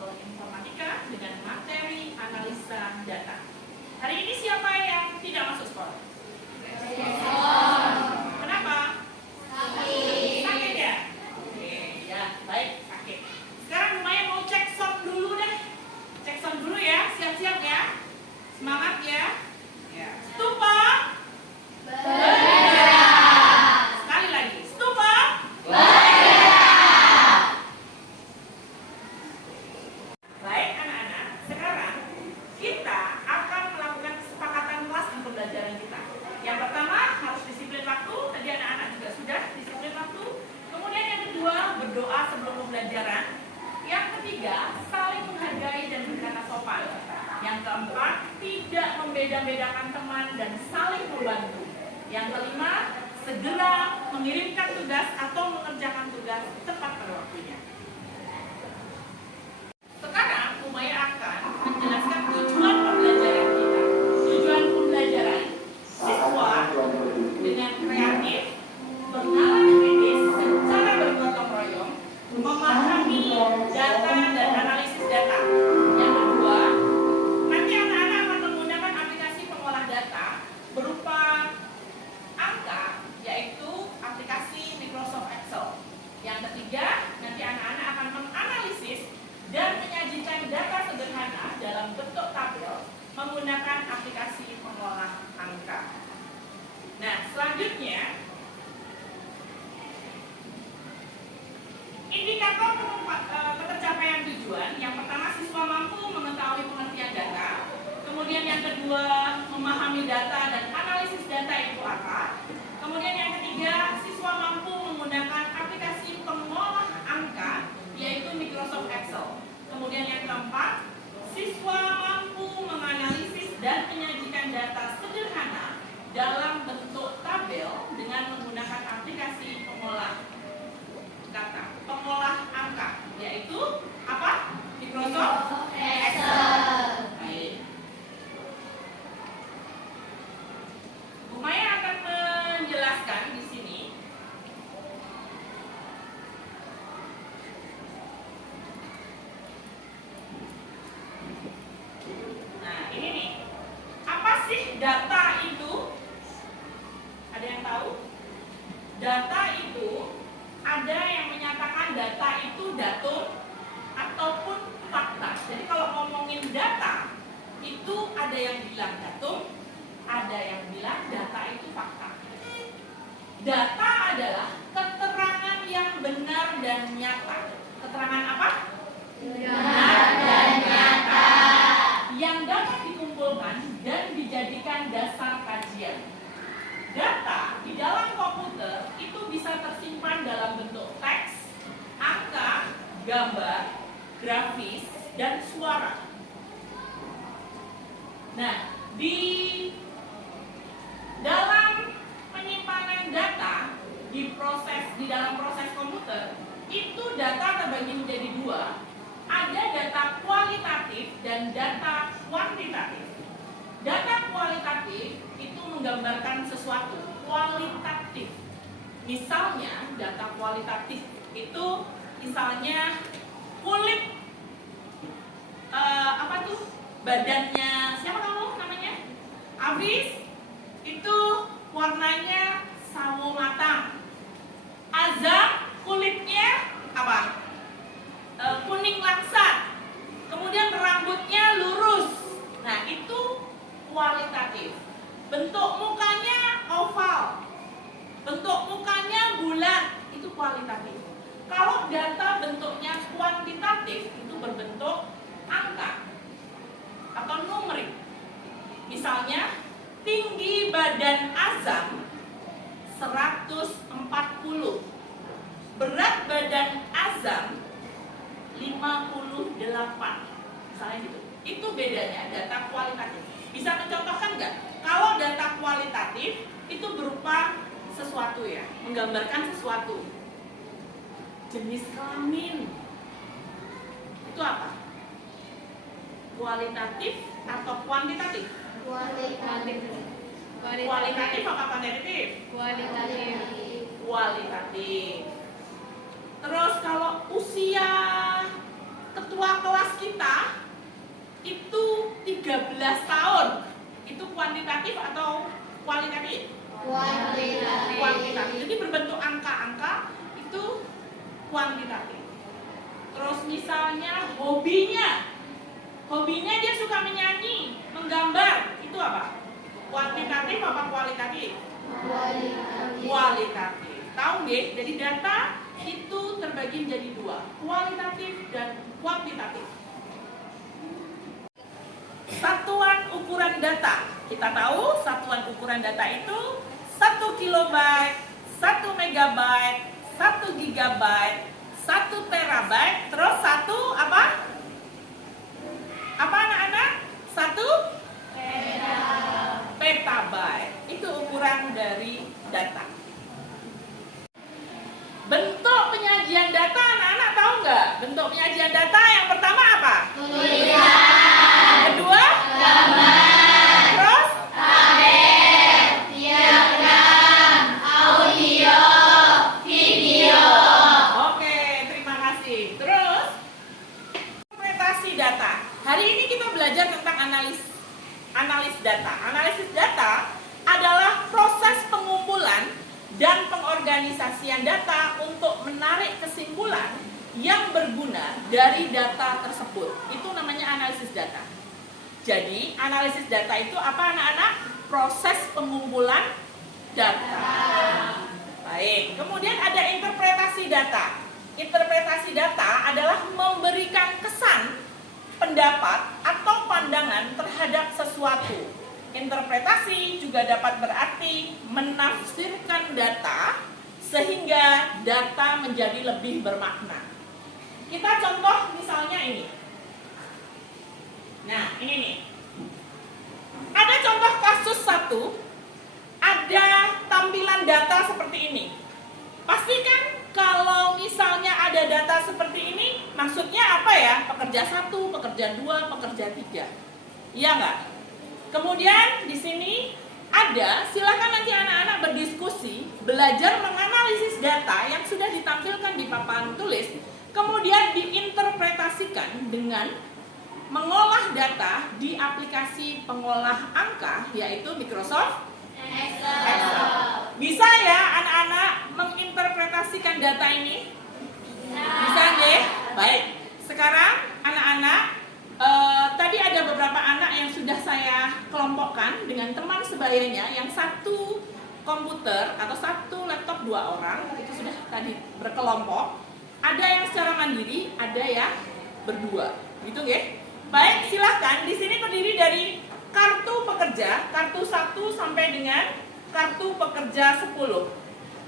atau informatika dengan materi analisa data. Hari ini siapa yang tidak masuk sekolah? Kenapa? Sakit ya? Oke, ya baik, sakit. Sekarang lumayan mau cek sound dulu deh. Cek sound dulu ya, siap-siap ya. Semangat ya. Stupa bergerak. Sekali lagi, stupa bergerak. Baik anak-anak, sekarang kita akan melakukan kesepakatan kelas di pembelajaran kita. Yang pertama harus disiplin waktu. Tadi anak-anak juga sudah disiplin waktu. Kemudian yang kedua berdoa sebelum pembelajaran. Yang ketiga saling menghargai dan berkata sopan. Yang keempat tidak membeda-bedakan teman dan saling membantu. Yang kelima segera mengirimkan tugas atau mengerjakan tugas tepat pada waktunya. Sekarang Umaya akan menjelaskan tujuan pembelajaran kita. Tujuan pembelajaran siswa dengan kreatif, bernalar kritis secara bergotong royong, memahami data dan analisis data. Yang kedua, nanti anak-anak akan menggunakan aplikasi pengolah data berupa angka, yaitu aplikasi Microsoft Excel. Yang ketiga, nanti anak-anak akan menganalisis dan menyajikan data sederhana dalam bentuk tabel menggunakan aplikasi pengolah angka. Nah, selanjutnya indikator pencapaian tujuan. Yang pertama, siswa mampu mengetahui pengertian data. Kemudian yang kedua, memahami data dan analisis data itu apa. Kemudian yang ketiga, siswa mampu menggunakan aplikasi pengolah angka, yaitu Microsoft Excel. Kemudian yang keempat, siswa mampu menganalisis dan menyajikan data sederhana dalam bentuk tabel dengan menggunakan aplikasi pengolah data, pengolah angka, yaitu apa? Microsoft Excel. Baik. Bu Maya akan menjelaskan di sini. Nah, ini nih. Apa sih data itu? Ada yang tahu? Data itu ada yang menyatakan data itu datum ataupun fakta. Jadi kalau ngomongin data itu ada yang bilang datum, ada yang bilang data itu fakta. Data adalah keterangan yang benar dan nyata. Keterangan apa? Benar dan nyata. Yang dapat dikumpulkan dan dijadikan dasar kajian. Data di dalam komputer itu bisa tersimpan dalam bentuk teks, angka, gambar, grafis, dan suara. Nah, di dalam penyimpanan data di dalam proses komputer itu data terbagi menjadi dua. Ada data kualitatif dan data kuantitatif. Data kualitatif itu menggambarkan sesuatu kualitatif. Misalnya data kualitatif itu misalnya kulit badannya siapa kamu namanya? Abis itu warnanya sawo matang. Azam kulitnya apa? Kuning langsat. Kemudian rambutnya lurus. Nah, itu kualitatif. Bentuk mukanya oval. Bentuk mukanya bulat, itu kualitatif. Kalau data bentuknya kuantitatif itu berbentuk angka atau numerik. Misalnya tinggi badan Azam 140. Berat badan Azam 58. Misalnya gitu. Itu bedanya data kualitatif. Bisa mencontohkan nggak? Kalau data kualitatif itu berupa sesuatu ya, menggambarkan sesuatu. Jenis kelamin. Itu apa? Kualitatif atau kuantitatif? Kualitatif. Kualitatif apa kuantitatif? Kualitatif. Kualitatif. Terus kalau usia ketua kelas kita itu 13 tahun. Itu kuantitatif atau kualitatif? Kuantitatif. Jadi berbentuk angka-angka itu kuantitatif. Terus misalnya hobinya dia suka menyanyi, menggambar, itu apa? Kuantitatif apa kualitatif? Kualitatif. Tahu nggih? Jadi data itu terbagi menjadi dua, kualitatif dan kuantitatif. Satuan ukuran data. Kita tahu satuan ukuran data itu 1 kilobyte, 1 megabyte, 1 gigabyte, 1 terabyte, terus 1 apa? Apa anak-anak? 1 petabyte. Itu ukuran dari data. Bentuk penyajian data, anak-anak tahu nggak? Bentuk penyajian data yang pertama apa? Tulisan. Kedua? Gambar. Terus? Tabel, diagram, audio, video. Oke, terima kasih. Terus? Interpretasi data. Hari ini kita belajar tentang analis data. Analisis data adalah proses pengumpulan dan pengorganisasian data untuk menarik kesimpulan yang berguna dari data tersebut. Itu namanya analisis data. Jadi, analisis data itu apa anak-anak? Proses pengumpulan data. Baik, kemudian ada interpretasi data. Interpretasi data adalah memberikan kesan, pendapat, atau pandangan terhadap sesuatu. Interpretasi juga dapat berarti menafsirkan data sehingga data menjadi lebih bermakna. Kita contoh misalnya ini. Nah, ini nih. Ada contoh kasus 1, ada tampilan data seperti ini. Pastikan kalau misalnya ada data seperti ini, maksudnya apa ya? Pekerja 1, pekerja 2, pekerja 3. Iya nggak? Kemudian di sini ada, silakan nanti anak-anak berdiskusi, belajar menganalisis data yang sudah ditampilkan di papan tulis, kemudian diinterpretasikan dengan mengolah data di aplikasi pengolah angka, yaitu Microsoft Excel. Bisa ya anak-anak menginterpretasikan data ini? Bisa nggih? Baik. Sekarang anak-anak, tadi ada beberapa anak yang sudah saya kelompokkan dengan teman sebayanya yang satu komputer atau satu laptop 2 orang, itu sudah tadi berkelompok. Ada yang secara mandiri, ada yang berdua. Gitu nggih? Baik, silahkan. Di sini terdiri dari kartu pekerja, kartu 1 sampai dengan kartu pekerja 10.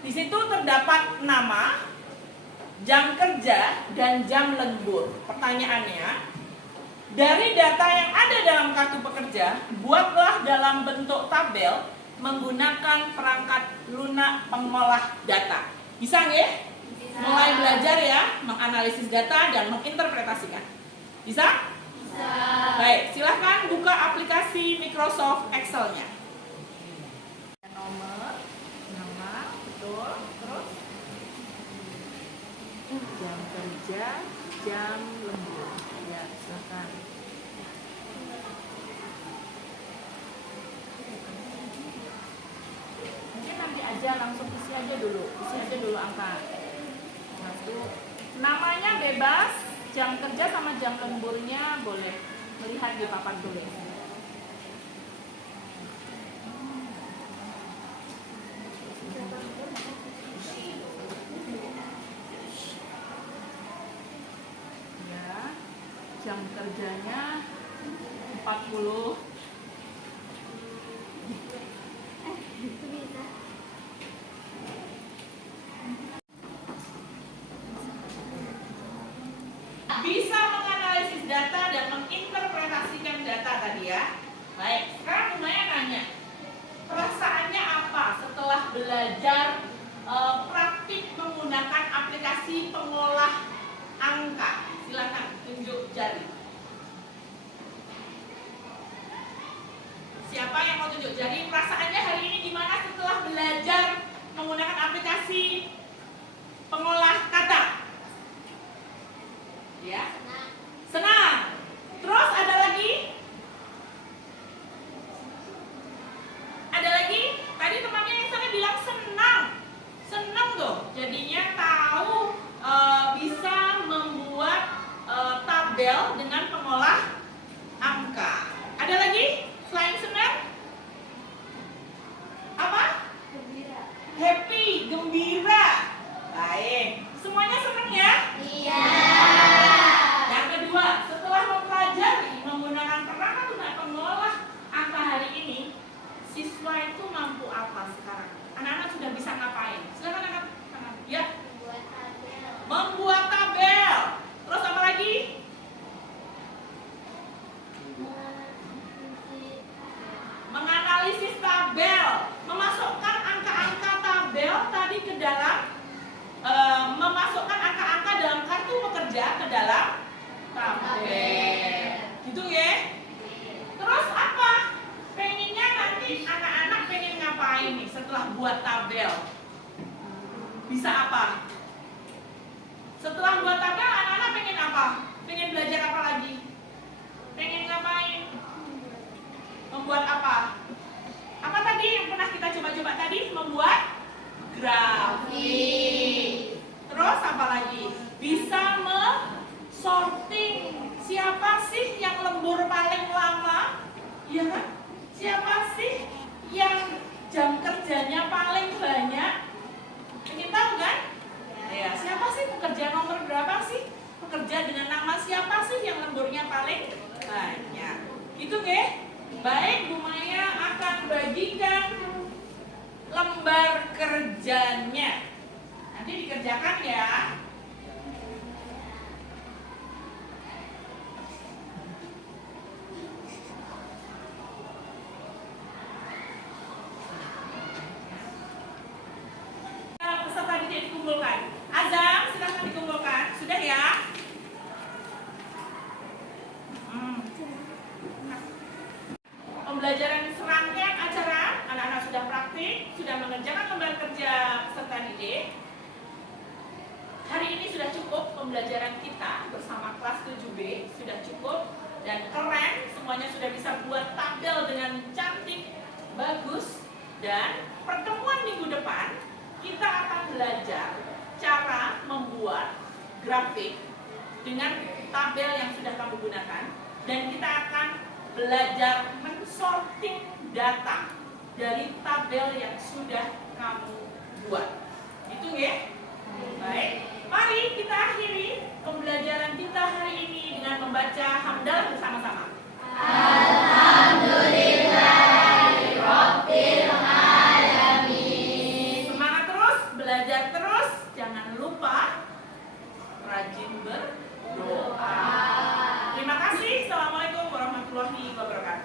Di situ terdapat nama, jam kerja, dan jam lembur. Pertanyaannya, dari data yang ada dalam kartu pekerja, buatlah dalam bentuk tabel menggunakan perangkat lunak pengolah data. Bisa nggih? Mulai belajar ya, menganalisis data dan menginterpretasikan. Bisa? Baik, silahkan buka aplikasi Microsoft Excel-nya. Nomor, nama, betul, terus jam kerja, jam lembur. Ya, silahkan. Mungkin nanti aja langsung isi aja dulu angka. Masuk. Namanya bebas. Jam kerja sama jam lemburnya boleh melihat di papan tulis. Ya, jam kerjanya 40. Bisa menganalisis data dan menginterpretasikan data tadi ya. Baik, sekarang lumayan nanya, perasaannya apa setelah belajar praktik menggunakan aplikasi pengolah angka? Silakan tunjuk jari. Siapa yang mau tunjuk jari? Perasaannya hari ini gimana setelah belajar menggunakan aplikasi pengolah kata? Ya, senang. dengan pengolah angka. Ada lagi selain senang? Apa? Happy, gembira. Baik. Semuanya senang ya? Iya. Yang kedua, setelah mempelajari menggunakan perangkat pengolah angka hari ini, siswa itu mampu apa sekarang? Anak-anak sudah bisa ngapain? Silakan angkat tangan. Ya. Membuat tabel. Terus apa lagi? Menganalisis tabel, memasukkan angka-angka tabel tadi ke dalam, memasukkan angka-angka dalam kartu pekerja ke dalam tabel. Gitu ya? Terus apa? Pengennya nanti anak-anak pengen ngapain nih setelah buat tabel? Bisa apa? Setelah buat tabel anak-anak pengen apa? Pengen belajar apa lagi? Pengen ngapain? Membuat apa? Apa tadi yang pernah kita coba-coba tadi? Membuat grafik. Terus apa lagi? Bisa sorting. Siapa sih yang lembur paling lama? Iya kan? Siapa sih yang jam kerjanya paling banyak? Ingin tahu kan? Ya, siapa sih pekerja nomor berapa sih? Pekerja dengan nama siapa sih yang lemburnya paling banyak? Itu nggih? Baik, Bu Maya akan bagikan lembar kerjanya. Nanti dikerjakan ya. Peserta didik dikumpulkan. Azam, silahkan dikumpulkan. Sudah ya? Pembelajaran serangkaian acara, anak-anak sudah praktik, sudah mengerjakan lembar kerja peserta didik. Hari ini sudah cukup pembelajaran kita bersama kelas 7B, sudah cukup dan keren, semuanya sudah bisa buat tabel dengan cantik, bagus. Dan pertemuan minggu depan kita akan belajar cara membuat grafik dengan tabel yang sudah kamu gunakan, dan kita akan belajar mensorting data dari tabel yang sudah kamu buat. Itu ya? Baik, mari kita akhiri pembelajaran kita hari ini dengan membaca hamdalah bersama-sama. Alhamdulillahirabbil alamin. Semangat terus, belajar terus, jangan lupa rajin berdoa. Terima kasih. Assalamualaikum warahmatullahi wabarakatuh.